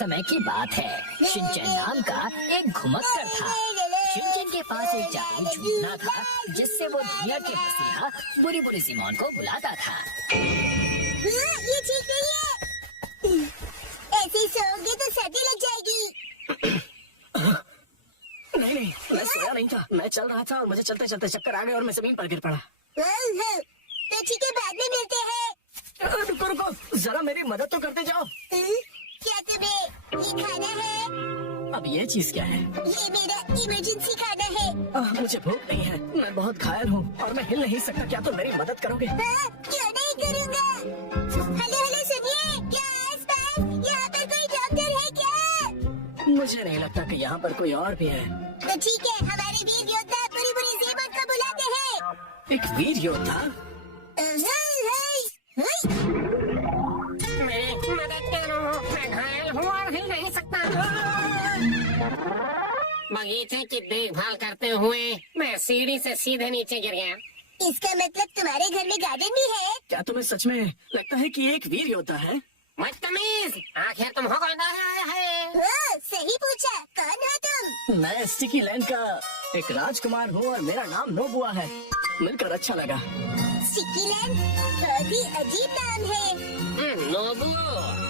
समय की बात है। शिनचैन नाम का एक घुमक्कड़ था। शिनचैन के पास एक जादुई झूठना था जिससे वो दुनिया के मसीहा बुरी बुरी जिमोन को बुलाता था। ये ठीक नहीं है। ऐसे ही सोओगे तो सर्दी लग जाएगी। नहीं, मैं सोया नहीं था। मैं चल रहा था और मुझे चलते चलते चक्कर आ गए और मैं जमीन पर गिर पड़ा। तो ठीक है, बाद में मिलते हैं। रुको रुको, जरा मेरी मदद तो करते जाओ। क्या तुम्हें ये खाना है? अब ये चीज क्या है? ये मेरा इमरजेंसी खाना है। मुझे भूख नहीं है, मैं बहुत घायल हूँ और मैं हिल नहीं सकता। क्या तुम मेरी मदद करोगे? क्यों नहीं करूँगा। हेलो हेलो, सुनिए, क्या आसपास यहाँ पर कोई डॉक्टर है क्या? मुझे नहीं लगता कि यहाँ पर कोई और भी है। तो ठीक है, हमारे वीर योद्धा बुरी बुरी जिमोन को बुलाते हैं। एक वीर योद्धा? मेरी मदद करो, मैं घायल हूँ और हिल नहीं सकता। बगीचे की देखभाल करते हुए मैं सीढ़ी से सीधे नीचे गिर गया। इसका मतलब तुम्हारे घर में गार्डन भी है? क्या तुम्हें सच में लगता है कि ये एक वीर योद्धा है? बदतमीज, आखिर तुम हो कौन है? सही पूछा, कौन हो तुम? मैं स्टिकी लैंड का एक राजकुमार हूँ और मेरा नाम नोबुआ है। मिलकर अच्छा लगा। स्टिकी लैंड बहुत ही अजीब नाम है। नोबू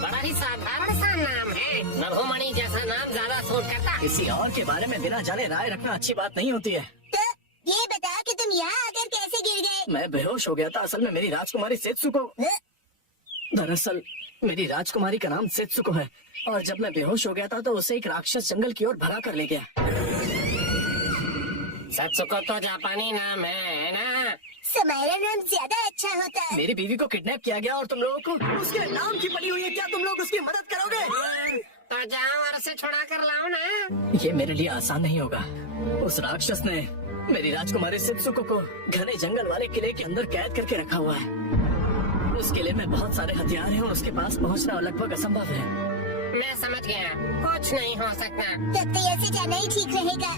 बड़ा ही साधारण सा नाम है। नभोमणि जैसा नाम ज्यादा सूट करता। किसी और के बारे में बिना जाने राय रखना अच्छी बात नहीं होती है। तो ये बताओ कि तुम यहाँ आकर कैसे गिर गए? मैं बेहोश हो गया था। असल में मेरी राजकुमारी सेत्सुको, दरअसल मेरी राजकुमारी का नाम सेत्सुको है और जब मैं बेहोश हो गया था तो उसे एक राक्षस जंगल की ओर भगा कर ले गया। सेत्सुको तो जापानी नाम है ना? समारा नाम ज्यादा अच्छा होता है। मेरी बीवी को किडनैप किया गया और तुम लोगों को उसके नाम की पड़ी हुई है। क्या तुम लोग उसकी मदद करोगे? तो जाओ और उसे छुड़ा कर लाओ ना। ये मेरे लिए आसान नहीं होगा। उस राक्षस ने मेरी राजकुमारी सेत्सुको को घने जंगल वाले किले के अंदर कैद करके रखा हुआ है। उस किले में बहुत सारे हथियार हैं और उसके पास पहुंचना लगभग असंभव है। मैं समझ गया, कुछ नहीं हो सकता। तब तो ऐसे जाना ही ठीक रहेगा।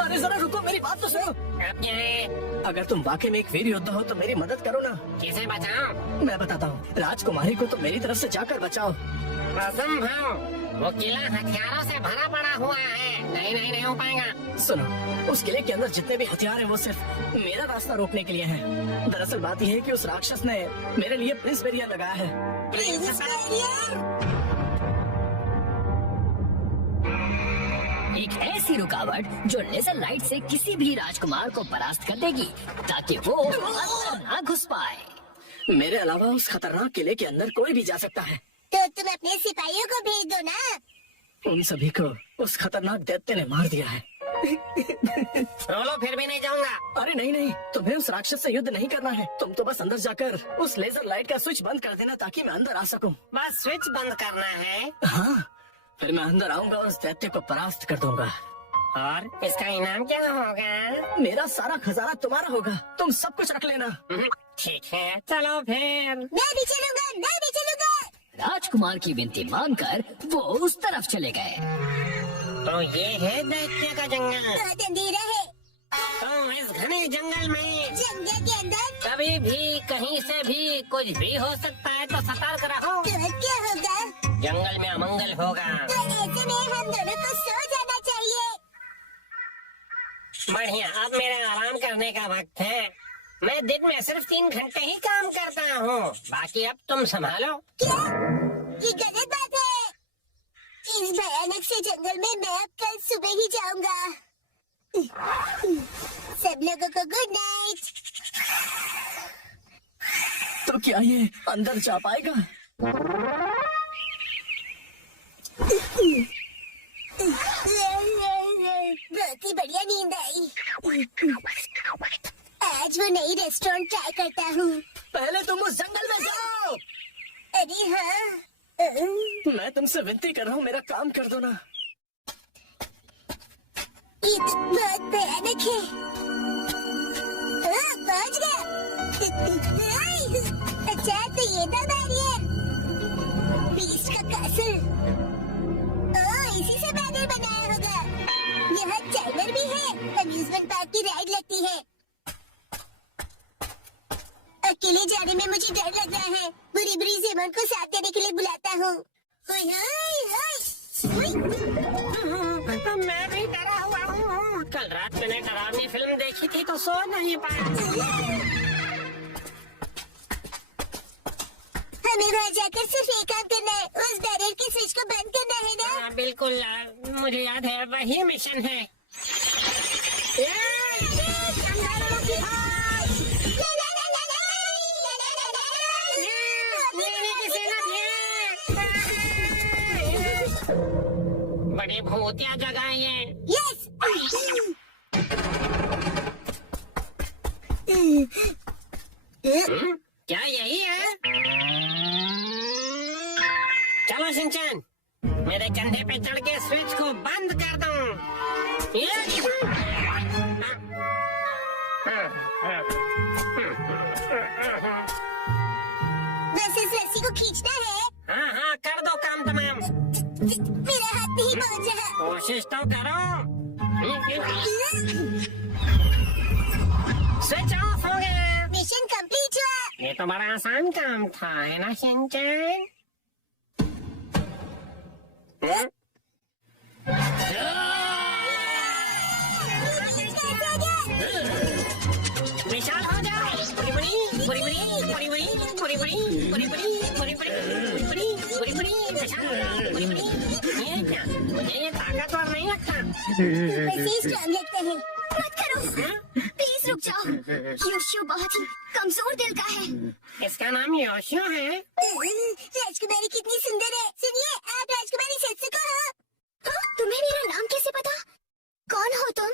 अरे जरा रुको, मेरी बात तो सुनो। अब क्या है? अगर तुम वाकई में एक वीर योद्धा हो तो मेरी मदद करो ना। किसे बचाओ? मैं बताता हूँ, राजकुमारी को तो मेरी तरफ से जाकर बचाओ। असंभव, वो किला हथियारों से भरा पड़ा हुआ है। नहीं हो पाएगा। सुनो, उस किले के अंदर जितने भी हथियार हैं वो सिर्फ मेरा रास्ता रोकने के लिए हैं। दरअसल बात यह है कि उस राक्षस ने मेरे लिए प्रिंस बेरिया लगाया है। एक ऐसी रुकावट जो लेजर लाइट से किसी भी राजकुमार को परास्त कर देगी ताकि वो अंदर ना घुस पाए। मेरे अलावा उस खतरनाक किले के अंदर कोई भी जा सकता है। तो तुम अपने सिपाहियों को भेज दो ना। उन सभी को उस खतरनाक दैत्य ने मार दिया है। रोलो, फिर भी नहीं जाऊंगा। अरे नहीं, तुम्हें उस राक्षस से युद्ध नहीं करना है। तुम तो बस अंदर जाकर उस लेजर लाइट का स्विच बंद कर देना ताकि मैं अंदर आ सकूं। बस स्विच बंद करना है? हाँ, फिर मैं अंदर आऊंगा और उस दैत्य को परास्त कर दूंगा। और इसका इनाम क्या होगा? मेरा सारा खजाना तुम्हारा होगा। तुम सब कुछ रख लेना। ठीक है, चलो फिर। मैं भी चलूंगा। राजकुमार की विनती मानकर वो उस तरफ चले गए। तो ये है दैत्य का जंगल। बहुत अंधेरा है। तो इस घने जंगल में जंगल के अंदर कभी भी कहीं से भी कुछ भी हो सकता है, तो सतर्क रहो। तो क्या होगा? जंगल में अमंगल होगा। तो ऐसे में हम दोनों को सो जाना चाहिए। बढ़िया, अब मेरा आराम करने का वक्त है। मैं दिन में सिर्फ 3 घंटे ही काम करता हूँ, बाकी अब तुम संभालो। क्या? ये गलत बात है। इस भयानक से जंगल में मैं अब कल सुबह ही जाऊंगा। सब लोगों को गुड नाइट। तो क्या ये अंदर जा पाएगा? बहुत ही बढ़िया नींद आई। आज वो नई रेस्टोरेंट ट्राई करता हूँ। पहले तुम उस जंगल में जाओ। अरे हाँ। मैं तुमसे विनती कर रहा हूँ, मेरा काम कर दो ना। ये तो बहुत भयानक है। पहुँच गया। अच्छा, तो ये तो बैरियर बीस्ट का कैसल। इसी से बैरियर बनाया होगा। यहाँ टाइमर भी है। अम्यूजमेंट पार्क की राइड लगती है। अकेले जाने में मुझे डर लग रहा है। बुरी बुरी जिमोन को साथ देने के लिए बुलाता हूँ। ओए होए होए। मैं भी डरा हुआ हूँ। कल रात मैंने डरावनी फिल्म देखी थी तो सो नहीं पाया। हमें वहाँ जाकर सिर्फ एक काम करना है, उस बैरियर के स्विच को बंद करना है ना। हाँ, बिल्कुल मुझे याद है वही मिशन है। बड़ी भूतिया जगह है ये। यस। क्या यही है? चलो शिनचैन, मेरे कंधे पे चढ़ के स्विच को बंद कर दो। बस इस रस्सी को खींचना है। हाँ हाँ, कर दो काम तमाम। मेरा हाथ नहीं पहुँच रहा। कोशिश तो करो। स्विच ऑफ हो गया। मिशन कंप्लीट हुआ। ये तो बड़ा आसान काम था, है ना शिनचैन? विशाल हो जाए। बड़ी बड़ी बड़ी बड़ी बड़ी बड़ी बड़ी बड़ी बड़ी बड़ी बड़ी बड़ी बड़ी बड़ी बड़ी बड़ी विशाल बड़ी बड़ी। ये क्या? मुझे ये ताकतवर नहीं लगता। वैसे ही स्ट्रांग लगते हैं। मत करो, प्लीज रुक जाओ। योशियो बहुत ही कमजोर दिल का है। इसका नाम योशियो है। राजकुमारी कितनी सुंदर है। सुनिए, आप राजकुमारी सेत्सुको हो? हाँ, तुम्हें मेरा नाम कैसे पता? कौन हो तुम?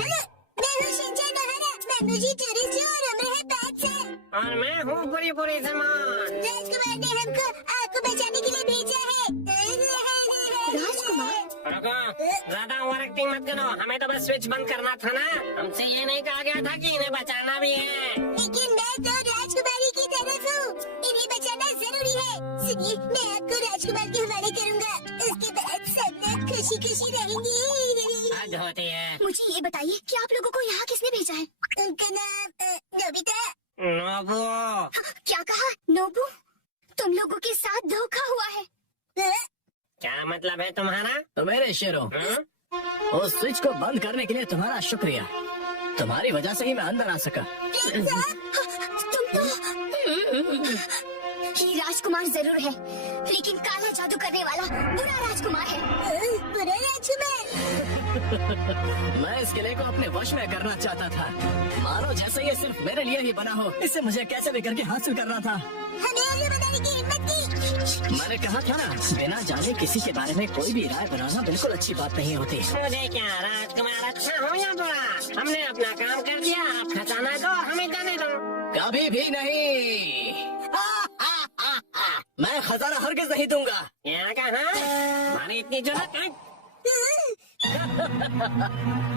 हेलो, मैं हूँ शिनचैन ओहारा। मेमनोजी टूरिस्ट हूँ और उम्र है 5 साल। और मैं हूँ बुरी बुरी जमान। राजकुमार ने हमको आपको बचाने के लिए भेजा है। राजकुमार? रुको, ज्यादा ओवर एक्टिंग मत करो। हमें तो बस स्विच बंद करना था ना। हमसे ये नहीं कहा गया था कि इन्हें बचाना भी है। लेकिन मैं तो राजकुमारी की तरफ हूँ। इन्हें बचाना जरूरी है। सुनिए, मैं आपको राजकुमार के हवाले करूँगा। उसके बाद सब लोग खुशी खुशी रहेंगे। हद होती है। मुझे ये बताइए कि आप लोगों को यहाँ किसने भेजा है? उनका नाम नोबिता। नोबू। क्या कहा? नोबू? तुम लोगों के साथ धोखा हुआ है। क्या मतलब है तुम्हारा? तो मेरे शेरों, उस स्विच को बंद करने के लिए तुम्हारा शुक्रिया। तुम्हारी वजह से ही मैं अंदर आ सका। तुम तो ये राजकुमार जरूर है, लेकिन काला जादू करने वाला बुरा राजकुमार है। बुरा राजकुमार? मैं इस किले को अपने वश में करना चाहता था। मानो जैसे ये सिर्फ मेरे लिए ही बना हो। इसे मुझे कैसे भी करके हासिल करना था। हमें आगे बढ़ाने की हिम्मत की। मैंने कहा था ना, बिना जाने किसी के बारे में कोई भी राय बनाना बिल्कुल अच्छी बात नहीं होती। मुझे क्या, राजकुमार अच्छा हो या बुरा? हमने अपना काम कर दिया। आप खजाना दो, हमें जाने दो। कभी भी नहीं। मैं खजाना हरगिज नहीं दूंगा। यहाँ कहा? हमारी इतनी जरूरत है?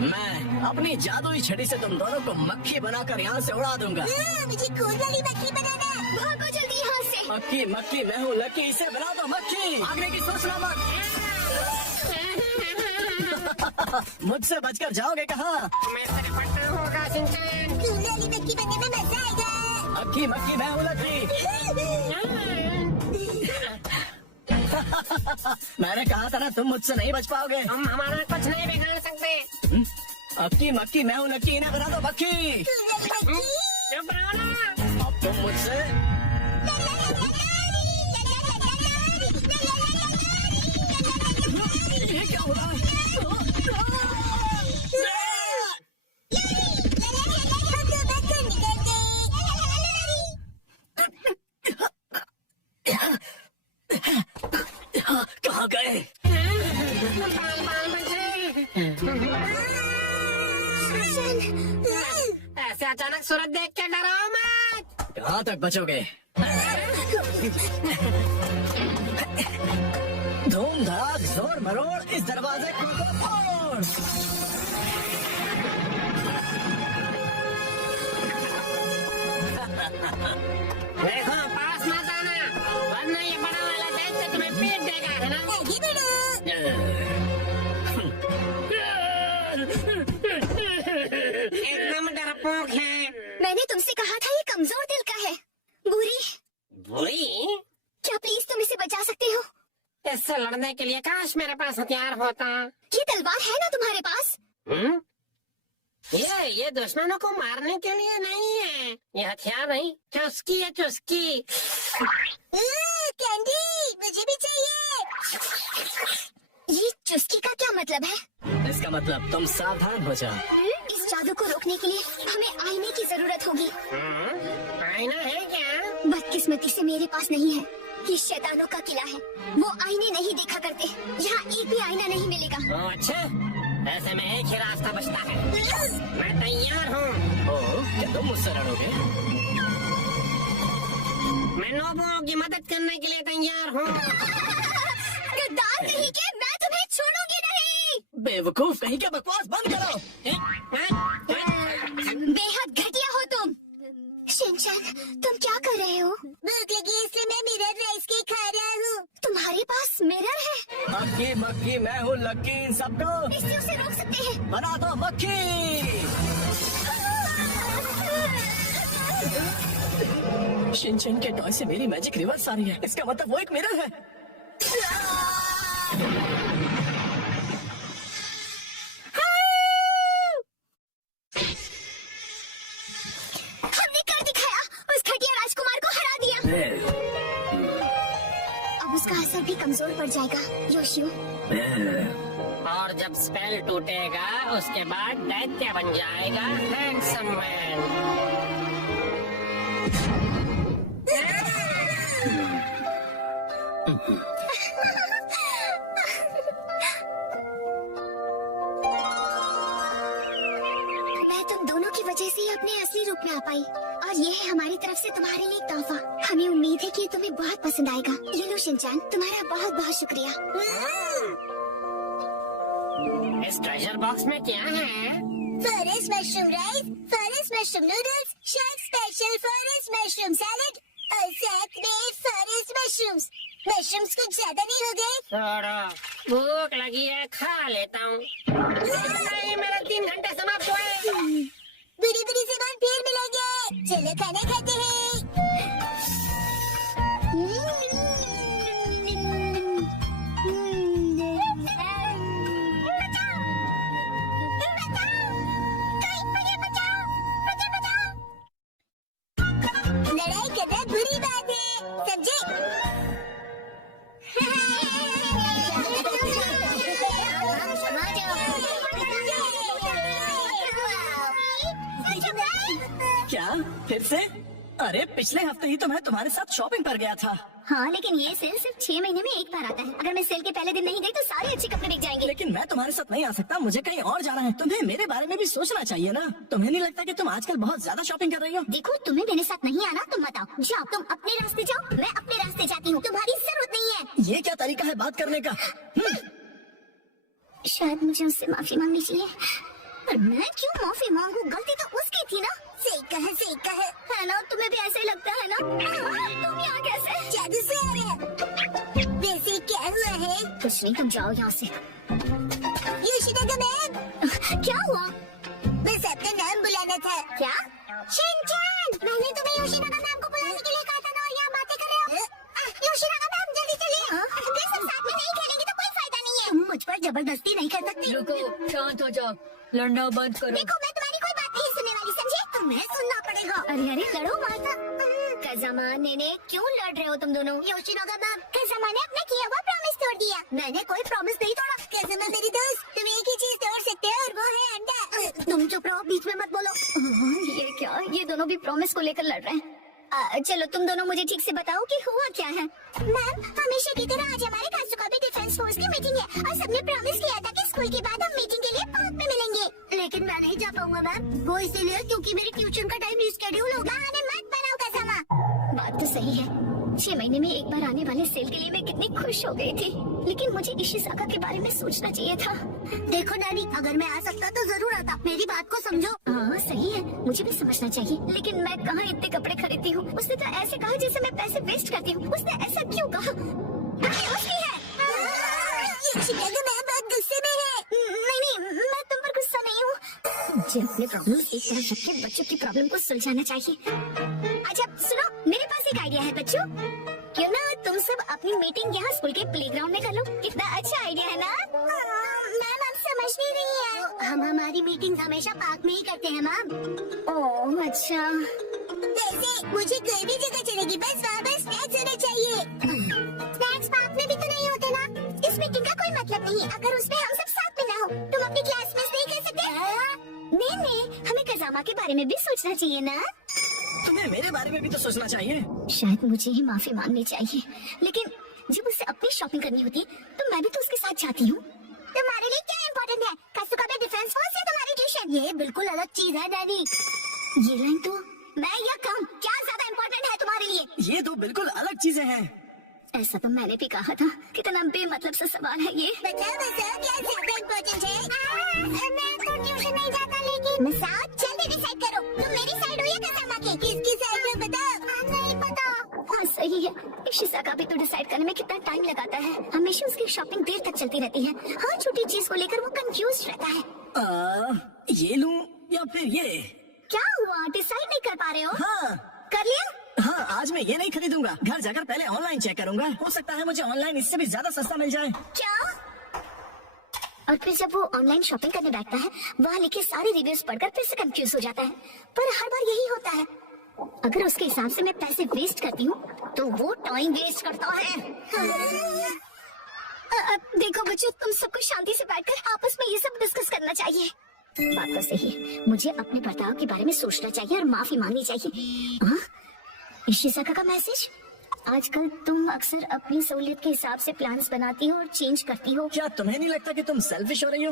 मैं अपनी जादुई छड़ी से तुम दोनों को मक्खी बनाकर यहाँ से उड़ा दूंगा। मुझे खून वाली मक्खी बनाना। भागो जल्दी यहाँ से। मक्खी मक्खी मैं हूँ लकी, इसे बना दो मक्खी। भागने की सोचना मत। मुझसे बचकर जाओगे कहाँ? मैं तेरे पट्टा होगा शिनचैन। खून वाली मक्खी बनने में मजा आएगा। मक्खी मक्खी मैं हूँ लकी। मैंने कहा था ना, तुम मुझसे नहीं बच पाओगे। हम हमारा कुछ नहीं बिगाड़ सकते। मक्खी मक्खी मैं हूँ लकी, इन्हें बना दो मक्खी। खून वाली मक्खी? चुप रहो ना। अब तुम मुझसे ये क्या हो रहा है? कहाँ गए? ऐसे अचानक सूरज देख के डरो मत। कहाँ तक बचोगे? धूम धड़ाक जोर मरोड़, इस दरवाजे को तोड़। देखो, पास मत आना, वरना ये बड़ा वाला दैत्य तुम्हें पीट देगा, है ना? आगे बढ़ो। एकदम डरपोक है। मैंने तुमसे कहा था ये कमजोर दिल का है। बुरी? बुरी? क्या प्लीज तुम इसे बचा सकते हो? इससे लड़ने के लिए काश मेरे पास हथियार होता। ये तलवार है ना तुम्हारे पास? ये दुश्मनों को मारने के लिए नहीं है, ये हथियार नहीं, चुस्की है चुस्की। कैंडी, मुझे भी चाहिए। ये चुस्की का क्या मतलब है? इसका मतलब तुम सावधान हो जाओ। इस जादू को रोकने के लिए हमें आईने की जरूरत होगी। आईना है क्या? बदकिस्मती से मेरे पास नहीं है। ये शैतानों का किला है, वो आईने नहीं देखा करते। यहाँ एक भी आईना नहीं मिलेगा। अच्छा, ऐसे में एक ही रास्ता बचता है। मैं तैयार हूँ। क्या तुम मुझसे लड़ोगे? मैं नोबुओं की मदद करने के लिए तैयार हूँ। गद्दार कहीं के, मैं तुम्हें छोड़ूंगी नहीं। बेवकूफ कहीं का, बकवास बंद करो। बेहद घटिया हो तुम। शिनचैन, तुम क्या कर रहे हो? भूख लगी इसलिए मैं मिरर राइस केक खा रहा हूँ। तुम्हारे पास मिरर है? मक्खी मक्खी, मैं हूँ लक्की इन सबको। इससे उसे रोक सकते हैं। बना दो मक्खी। शिनचैन के टॉय से मेरी मैजिक रिवर्स आ रही है, इसका मतलब वो एक मिरर है। हमने कर दिखाया, उस घटिया राजकुमार को हरा दिया। अब उसका असर भी कमजोर पड़ जाएगा, योशियो। और जब स्पेल टूटेगा उसके बाद दैत्य बन जाएगा हैंडसम मैन। मैं तुम दोनों की वजह से ही अपने असली रूप में आ पाई, और ये है हमारी तरफ से तुम्हारे लिए एक तोहफा। हमें उम्मीद है कि ये तुम्हें बहुत पसंद आएगा। ये लो शिनचैन, तुम्हारा बहुत बहुत शुक्रिया। इस ट्रेजर बॉक्स में क्या है? Forest mushroom rice, forest mushroom noodles, shark special forest mushroom salad और साथ में फॉरेस्ट मशरूम्स। मशरूम्स कुछ ज्यादा नहीं हो गए? छोड़ो, भूख लगी है, खा लेता हूँ। नहीं, मेरा 3 घंटे समाप्त हुए। बुरी बुरी जुबान फिर मिलेंगे। चलो खाना खाते हैं। लड़ाई करना बुरी बात है, समझे? क्या फिर से? अरे पिछले हफ्ते ही तो मैं तुम्हारे साथ शॉपिंग पर गया था। हाँ, लेकिन ये सेल सिर्फ 6 महीने में एक बार आता है। अगर मैं सेल के पहले दिन नहीं गई तो सारे अच्छे कपड़े बिक जाएंगे। लेकिन मैं तुम्हारे साथ नहीं आ सकता, मुझे कहीं और जाना है। तुम्हें मेरे बारे में भी सोचना चाहिए ना। तुम्हें नहीं लगता कि तुम आजकल बहुत ज्यादा शॉपिंग कर रही हो? देखो, तुम्हें मेरे साथ नहीं आना, तुम मत आओ। जाओ, तुम अपने रास्ते जाओ, मैं अपने रास्ते जाती हूँ। तुम्हारी जरूरत नहीं है। ये क्या तरीका है बात करने का? शायद मुझे उससे माफी मांगनी चाहिए, पर मैं क्यों माफी मांगू? गलती तो उसकी थी ना। सही कहा है ना? तुम्हें भी ऐसे ही लगता है ना? तुम यहाँ कैसे? जादू से आ रहे हैं। वैसे क्या हुआ है? कुछ नहीं, तुम जाओ यहाँ से। योशिनागा मैम, क्या हुआ? बस आपका नाम बुलाना था। क्या? शिनचैन, मैंने तुम्हें योशिनागा मैम को बुलाने के लिए कहा था ना, और यहाँ बातें कर रहे हो? योशिनागा मैम, जल्दी चलिए। अगर सब साथ में नहीं खेलेंगे तो कोई फायदा नहीं है। तुम मुझ पर जबरदस्ती नहीं कर सकती। रुको, शांत हो जाओ, लड़ना बंद करो। देखो, मैं तुम्हारी कोई बात नहीं सुनने वाली, समझे? तुम्हें सुनना पड़ेगा। अरे लड़ो माता। कज़ामा, नेने, क्यों लड़ रहे हो तुम दोनों? योशिनागा मैम, कज़ामा ने अपना किया हुआ प्रॉमिस तोड़ दिया। मैंने कोई प्रॉमिस नहीं तोड़ा। कज़ामा मेरी दोस्त, तुम एक ही चीज तोड़ सकते हो और वो है अंडा। तुम चुप रहो, बीच में मत बोलो। ये क्या? ये दोनों भी प्रॉमिस को लेकर लड़ रहे हैं। चलो तुम दोनों मुझे ठीक से बताओ कि हुआ क्या है। मैम, हमेशा की तरह आज हमारे कांस्टेबल डिफेंस फोर्स की मीटिंग है, और सबने प्रॉमिस किया था कि स्कूल के बाद हम मीटिंग के लिए पार्क में मिलेंगे। लेकिन मैं नहीं जा पाऊंगा मैम। वो इसीलिए क्योंकि मेरी ट्यूशन का टाइम रिस्केड्यूल हो गया। बहाने मत बनाओ कज़ामा। बात तो सही है, 6 महीने में एक बार आने वाले सेल के लिए मैं कितनी खुश हो गई थी, लेकिन मुझे इशिज़ाका के बारे में सोचना चाहिए था। देखो नानी, अगर मैं आ सकता तो जरूर आता। मेरी बात को समझो। हाँ सही है, मुझे भी समझना चाहिए, लेकिन मैं कहाँ इतने कपड़े खरीदती हूँ? उसने तो ऐसे कहा जैसे मैं पैसे वेस्ट करती हूँ। उसने ऐसा क्यों कहा? उसकी है। मैं बहुत गुस्से में है। नहीं, मैं तुम पर गुस्सा नहीं हूँ। मुझे अपने प्रॉब्लम एक तरफ रख के बच्चों की प्रॉब्लम को सुलझाना चाहिए। अच्छा सुनो, मेरे पास एक आइडिया है बच्चों। क्यों ना तुम सब अपनी मीटिंग यहाँ स्कूल के प्लेग्राउंड में कर लो। कितना अच्छा आइडिया है ना? मैम आप समझ नहीं रही है। हम हमारी मीटिंग हमेशा पार्क में ही करते हैं मैम। ओह अच्छा। वैसे मुझे कोई भी जगह चलेगी, बस वहाँ पर स्नैक्स होने चाहिए। स्नैक्स पार्क में भी तो नहीं होते ना। इस मीटिंग का कोई मतलब नहीं अगर उसमें हम सब साथ में ना हो। तुम अपनी क्लास में नहीं कर सकते? नहीं, हमें कजामा के बारे में भी सोचना चाहिए ना। तुम्हें मेरे बारे में भी तो सोचना चाहिए। शायद मुझे ही माफी मांगनी चाहिए, लेकिन जब उसे अपनी शॉपिंग करनी होती तो मैं भी तो उसके साथ जाती हूँ। तुम्हारे लिए क्या इम्पोर्टेंट है, कासुका में डिफेंस फोर्स या तुम्हारी ट्यूशन? ये बिल्कुल अलग चीज है डैडी। ये लाइन तो मैं या कम क्या ज्यादा इम्पोर्टेंट है तुम्हारे लिए? ये दो बिल्कुल अलग चीजें हैं। ऐसा तो मैंने भी कहा था। कितना बेमतलब सा सवाल है ये। बताओ क्या ज्यादा इम्पोर्टेंट है? मैं तो ट्यूशन नहीं जाता, लेकिन मसाओ जल्दी डिसाइड करो, तुम मेरी साइड हो या कसामा के? किसकी साइड हो बताओ। नहीं पता। हाँ सही है, इशिज़ाका भी तो डिसाइड करने में कितना टाइम लगाता है। हमेशा उसकी शॉपिंग देर तक चलती रहती है। हर छोटी चीज को लेकर वो कंफ्यूज रहता है। ये लूं या फिर ये? क्या हुआ, डिसाइड नहीं कर पा रहे हो? हाँ कर लिया? हाँ, आज मैं ये नहीं खरीदूंगा। घर जाकर पहले ऑनलाइन चेक करूंगा। हो सकता है मुझे ऑनलाइन इससे भी ज्यादा सस्ता मिल जाए। क्या? और फिर जब वो ऑनलाइन शॉपिंग करने बैठता है, वहाँ लिखे सारे रिव्यूज पढ़कर फिर से कंफ्यूज हो जाता है। पर हर बार यही होता है। अगर उसके हिसाब से मैं पैसे वेस्ट करती हूँ तो वो टाइम वेस्ट करता है। देखो बच्चों, तुम सबको शांति से बैठकर आपस में ये सब डिस्कस करना चाहिए। बात तो सही है, मुझे अपने बर्ताव के बारे में सोचना चाहिए और माफी मांगनी चाहिए। हाँ? इशिज़ाका का मैसेज। आजकल तुम अक्सर अपनी सहूलियत के हिसाब से प्लान्स बनाती हो और चेंज करती हो। क्या तुम्हें नहीं लगता कि तुम सेल्फिश हो रही हो?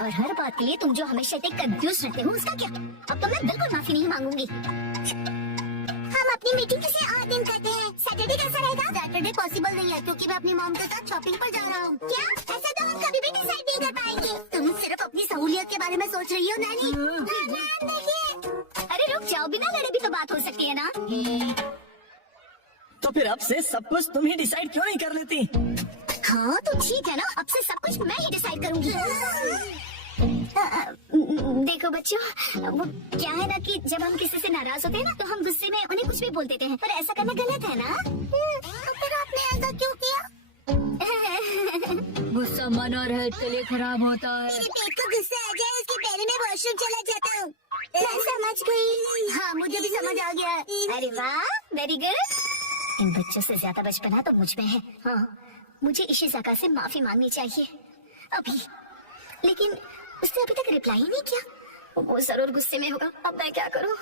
और हर बात के लिए तुम जो हमेशा इतने कंफ्यूज रहते हो, उसका क्या? अब तो मैं बिल्कुल माफी नहीं मांगूंगी। हम अपनी मीटिंग किसी और दिन करते हैं। सैटरडे कैसा रहेगा? सैटरडे पॉसिबल नहीं है क्योंकि मैं अपनी मॉम के साथ शॉपिंग पर जा रहा हूँ। क्या? ऐसा तो हम कभी भी डिसाइड नहीं कर पाएंगे। तुम सिर्फ अपनी सहूलियत के बारे में सोच रही हो नानी। अरे रुक जाओ, बिना लड़े भी तो बात हो सकती है ना। तो फिर अब से सब कुछ तुम ही डिसाइड क्यों नहीं कर लेती? हाँ तो ठीक है ना, अब से सब कुछ मैं ही डिसाइड करूंगी। देखो बच्चों, वो क्या है ना कि जब हम किसी से नाराज होते हैं ना, तो हम गुस्से में उन्हें कुछ भी बोल देते हैं, पर ऐसा करना गलत है ना। तो फिर आपने ऐसा क्यों किया? गुस्सा मन और हेल्थ के लिए खराब होता है। मेरे पेट को गुस्सा आ जाए उसके पहले मैं वॉशरूम चला जाता हूँ। मैं समझ गई। हाँ मुझे भी समझ आ गया। अरे वाह, वेरी गुड। इन बच्चों से ज्यादा बचपना तो मुझ में है। हाँ, मुझे इशिज़ाका से माफी मांगनी चाहिए अभी, लेकिन उसने अभी तक रिप्लाई ही नहीं किया। वो जरूर गुस्से में होगा। अब मैं क्या करूं?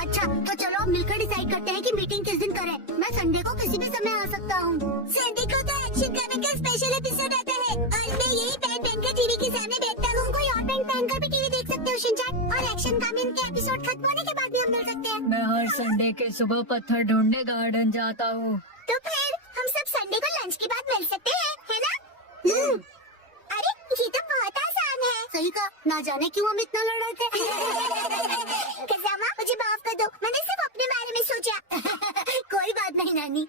अच्छा तो चलो मिलकर डिसाइड करते हैं कि मीटिंग किस दिन करें। मैं संडे को किसी भी समय आ सकता हूँ। संडे को तो एक्शन कॉमिक का स्पेशल एपिसोड आता है और मैं यही पैंट पहनकर टीवी के सामने बैठता हूँ। कोई और पैंट पहनकर भी टीवी देख सकते हो शिनचैन, और एक्शन कॉमिक के एपिसोड खत्म होने के बाद भी हम मिल सकते हैं। मैं हर संडे के सुबह पत्थर ढूंढने गार्डन जाता हूँ। तो फिर हम सब संडे को लंच के बाद मिल सकते हैं, है ना? अरे ये तो बहुत आसान है। सही कहा, ना जाने क्यों हम इतना लड़ रहे थे। कज़ामा मुझे माफ कर दो, मैंने सिर्फ अपने बारे में सोचा। कोई बात नहीं नानी।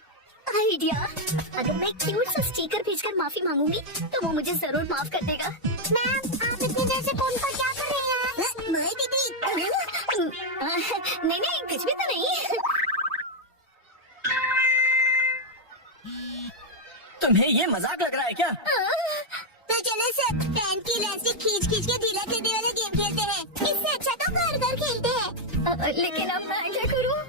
आइडिया, अगर मैं क्यूट सा स्टिकर भेजकर माफी मांगूंगी तो वो मुझे जरूर माफ कर देगा। मैम आप इतनी देर से फोन पर क्या कर रहे हैं? नहीं कुछ भी तो नहीं। तुम्हें ये मजाक लग रहा है क्या? तो चलो सब फैन की इलास्टिक खींच के ढीला करने वाला गेम खेलते हैं। इससे अच्छा तो घर खेलते हैं। लेकिन अब मैं क्या करूं?